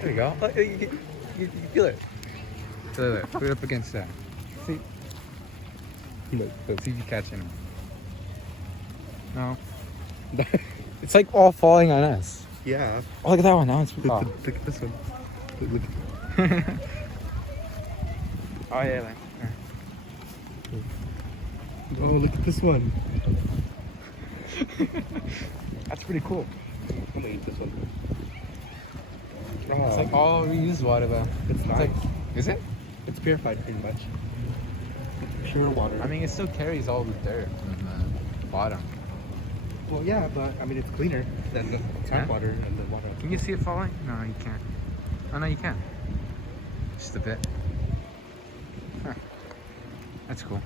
There you go. You feel it. Look, put it up against that. See? Look, see if you catch anyone. No. It's like all falling on us. Yeah. Oh, look at that one. That one's. Look, Oh, look at this one. Look. oh yeah. Like, Oh, look at this one. that's pretty cool. I'm gonna eat this one. It's like all reused water though. It's nice. Like, is it? It's purified pretty much. Pure water. I mean, it still carries all the dirt from the bottom. well, yeah, but I mean, it's cleaner than the tap Yeah? water and the water. Can you see it falling? No, you can't. Oh no, you can. Just a bit. Huh. That's cool.